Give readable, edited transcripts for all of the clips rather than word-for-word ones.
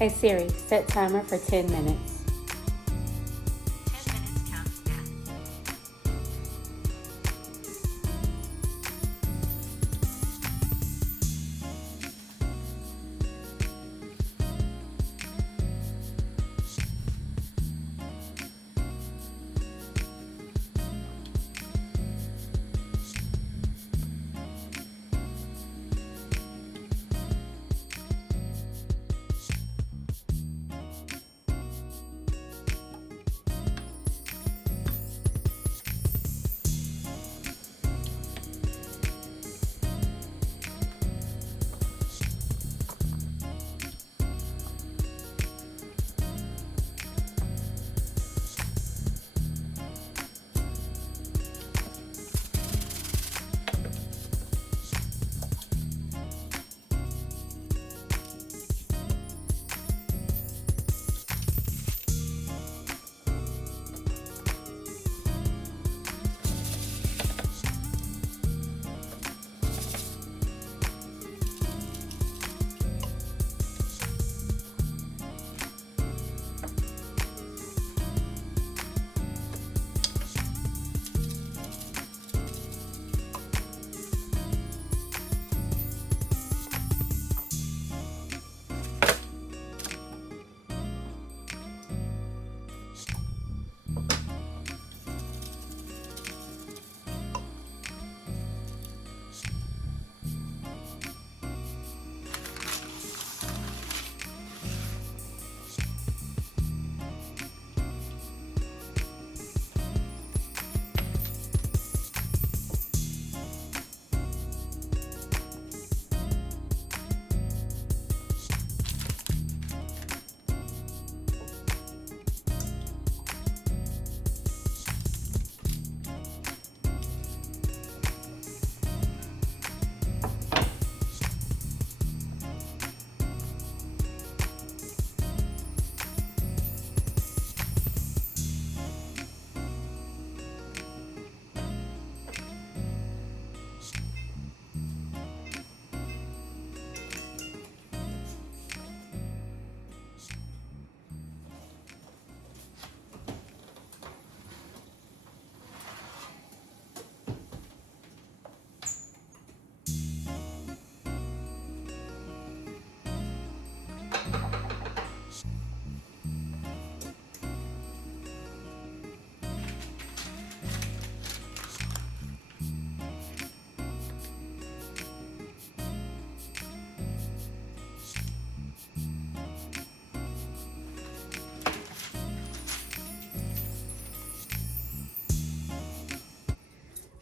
Hey Siri, set timer for 10 minutes.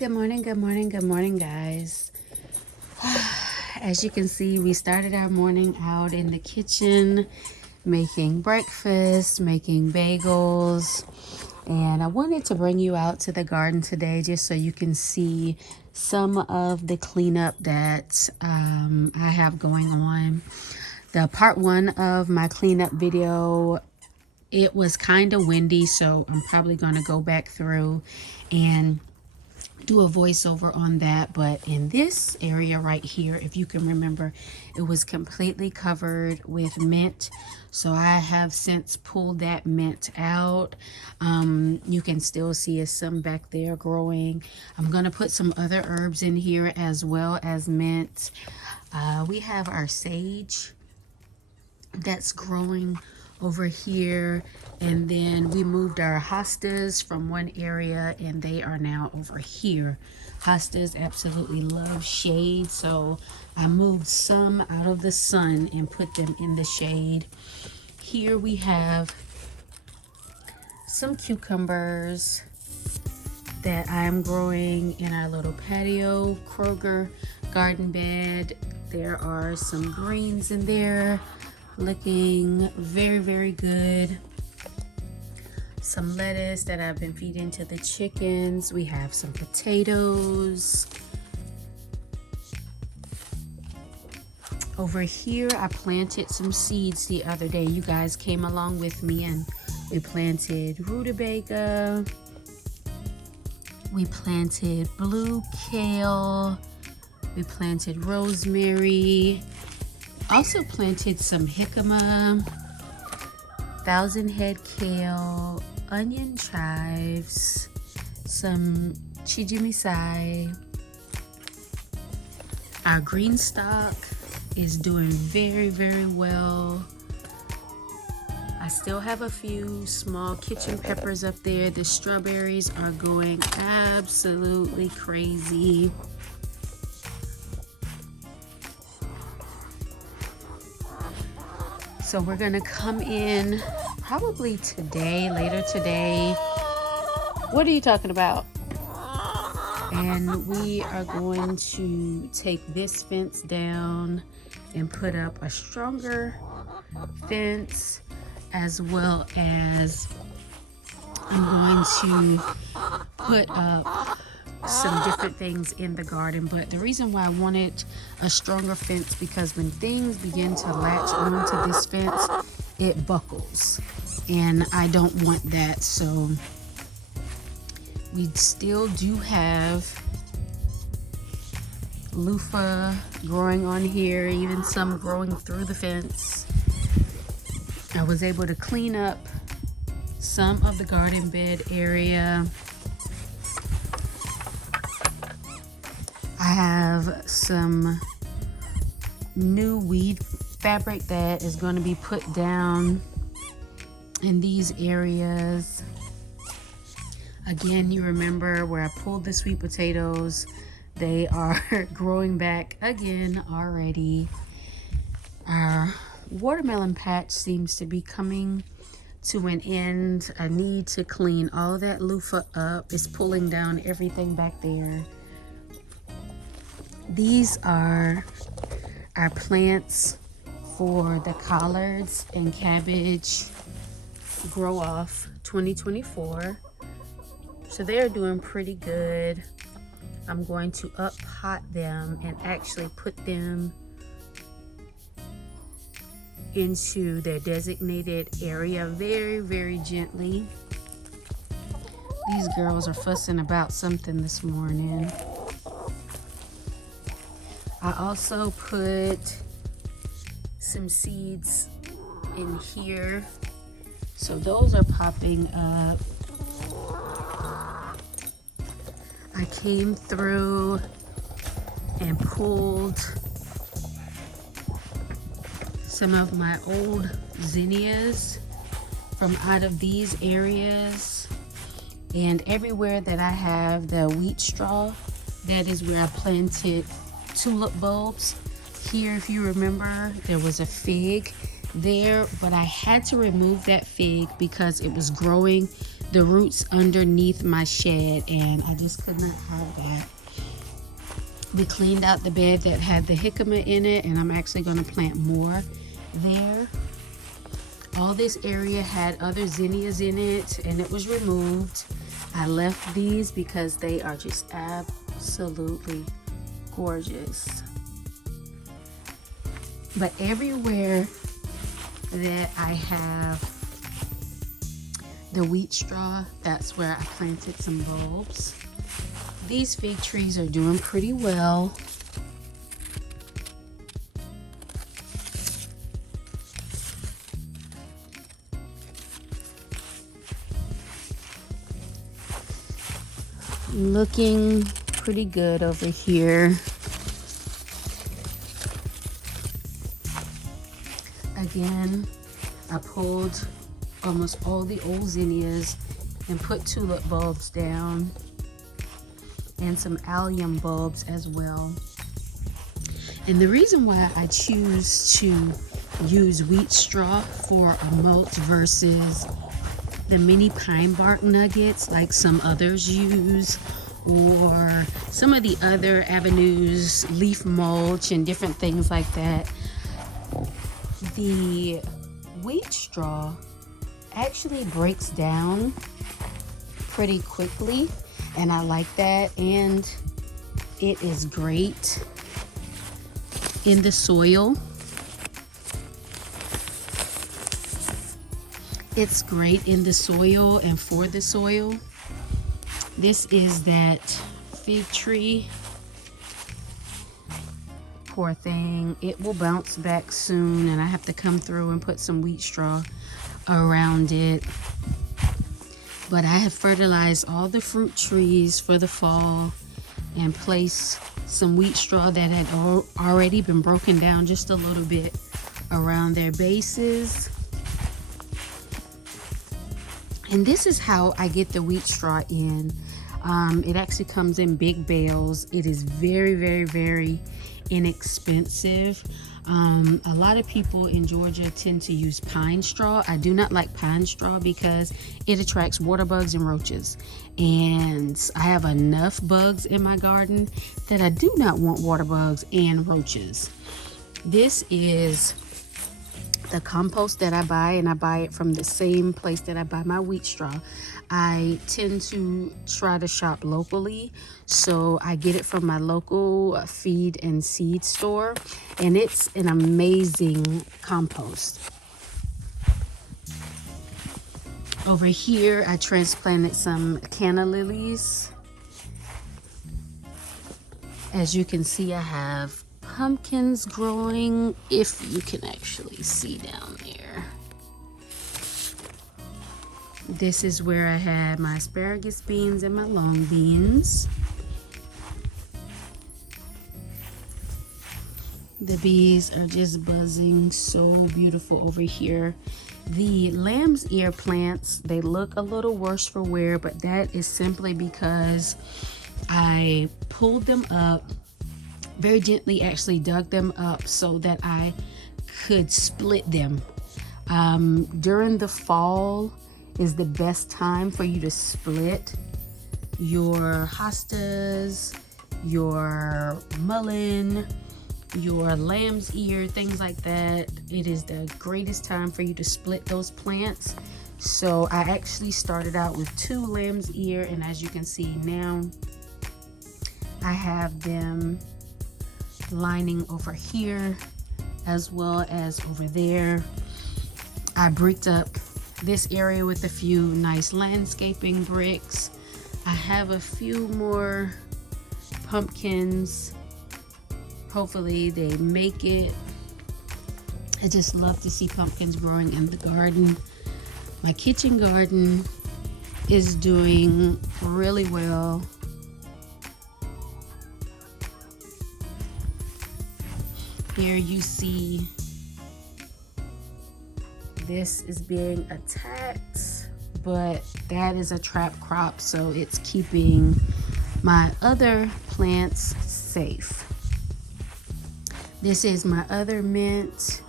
Good morning, good morning, good morning, guys. As you can see, we started our morning out in the kitchen, making breakfast, making bagels, and I wanted to bring you out to the garden today just so you can see some of the cleanup that I have going on. The part one of my cleanup video It was kind of windy, so I'm probably going to go back through and do a voiceover on that. But in this area right here, if you can remember, it was completely covered with mint, so I have since pulled that mint out. You can still see some back there growing. I'm gonna put some other herbs in here as well as mint. We have our sage that's growing over here, and then we moved our hostas from one area and they are now over here. Hostas absolutely love shade, so I moved some out of the sun and put them in the shade. Here we have some cucumbers that I'm growing in our little patio Kroger garden bed. There are some greens in there looking very, very good. Some lettuce that I've been feeding to the chickens. We have some potatoes. Over here, I planted some seeds the other day. You guys came along with me and we planted rutabaga. We planted blue kale. We planted rosemary. Also planted some jicama, 1,000-head kale, onion chives, some chijimisai. Our green stock is doing very, very well. I still have a few small kitchen peppers up there. The strawberries are going absolutely crazy. So we're gonna come in probably today, later today. What are you talking about? And we are going to take this fence down and put up a stronger fence, as well as I'm going to put up some different things in the garden. But the reason why I wanted a stronger fence, because when things begin to latch onto this fence, it buckles, and I don't want that. So we still do have loofah growing on here, even some growing through the fence. I was able to clean up some of the garden bed area. I have some new weed fabric that is going to be put down in these areas. Again, you remember where I pulled the sweet potatoes. They are growing back again already. Our watermelon patch seems to be coming to an end. I need to clean all that loofah up. It's pulling down everything back there. These are our plants for the collards and cabbage grow off 2024. So they're doing pretty good. I'm going to up pot them and actually put them into their designated area very, very gently. These girls are fussing about something this morning. I also put some seeds in here, so those are popping up. I came through and pulled some of my old zinnias from out of these areas, and everywhere that I have the wheat straw, that is where I planted tulip bulbs. Here, if you remember, there was a fig there, but I had to remove that fig because it was growing the roots underneath my shed, and I just could not have that. We cleaned out the bed that had the jicama in it, and I'm actually going to plant more there. All this area had other zinnias in it, and it was removed. I left these because they are just absolutely gorgeous. But everywhere that I have the wheat straw, that's where I planted some bulbs. These fig trees are doing pretty well. Looking pretty good over here. Again, I pulled almost all the old zinnias and put tulip bulbs down and some allium bulbs as well. And the reason why I choose to use wheat straw for a mulch versus the mini pine bark nuggets like some others use, or some of the other avenues, leaf mulch and different things like that, the wheat straw actually breaks down pretty quickly, and I like that. And it is great in the soil. It's great in the soil and for the soil. This is that fig tree. Poor thing, it will bounce back soon, and I have to come through and put some wheat straw around it. But I have fertilized all the fruit trees for the fall and placed some wheat straw that had already been broken down just a little bit around their bases. And this is how I get the wheat straw in. It actually comes in big bales. It is very, very, very inexpensive. A lot of people in Georgia tend to use pine straw. I do not like pine straw because it attracts water bugs and roaches. And I have enough bugs in my garden that I do not want water bugs and roaches. This is the compost that I buy, and I buy it from the same place that I buy my wheat straw. I tend to try to shop locally, so I get it from my local feed and seed store, and it's an amazing compost. Over here, I transplanted some canna lilies. As you can see, I have pumpkins growing, if you can actually see down there. This is where I had my asparagus beans and my long beans. The bees are just buzzing, so beautiful over here. The lamb's ear plants, they look a little worse for wear, but that is simply because I pulled them up very gently, actually dug them up so that I could split them. During the fall is the best time for you to split your hostas, your mullein, your lamb's ear, things like that. It is the greatest time for you to split those plants. So I actually started out with 2 lamb's ear, and as you can see now, I have them lining over here as well as over there. I bricked up this area with a few nice landscaping bricks. I have a few more pumpkins. Hopefully they make it. I just love to see pumpkins growing in the garden. My kitchen garden is doing really well. Here you see this is being attacked, but that is a trap crop, so it's keeping my other plants safe. This is my other mint.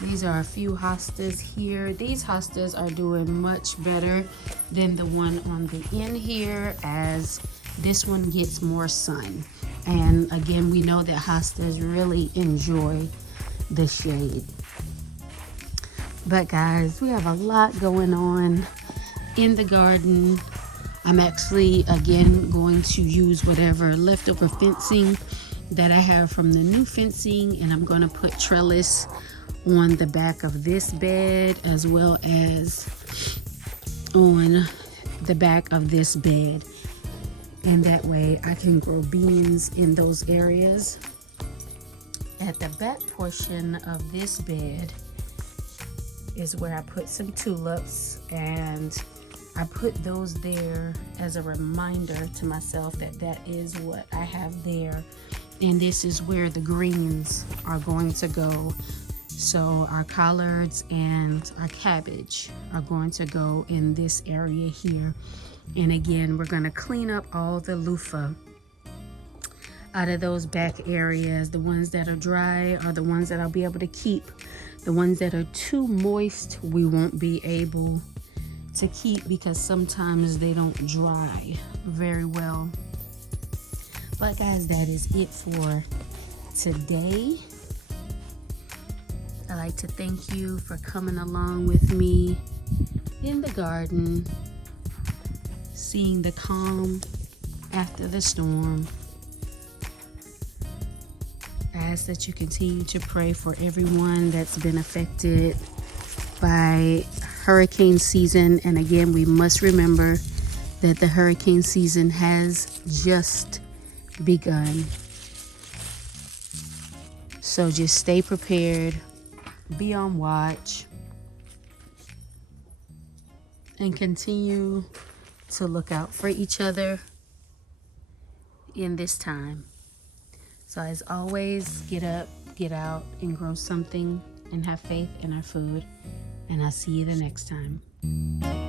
These are a few hostas here. These hostas are doing much better than the one on the end here, as this one gets more sun. And again, we know that hostas really enjoy the shade. But guys, we have a lot going on in the garden. I'm actually, again, going to use whatever leftover fencing that I have from the new fencing, and I'm going to put trellis on the back of this bed, as well as on the back of this bed, and that way I can grow beans in those areas. At the back portion of this bed is where I put some tulips, and I put those there as a reminder to myself that that is what I have there, and this is where the greens are going to go. So our collards and our cabbage are going to go in this area here. And again, we're going to clean up all the loofah out of those back areas. The ones that are dry are the ones that I'll be able to keep. The ones that are too moist, we won't be able to keep because sometimes they don't dry very well. But guys, that is it for today. I'd like to thank you for coming along with me in the garden, seeing the calm after the storm. I ask that you continue to pray for everyone that's been affected by hurricane season. And again, we must remember that the hurricane season has just begun. So just stay prepared, be on watch, and continue to look out for each other in this time. So as always, get up, get out, and grow something, and have faith in our food. And I'll see you the next time.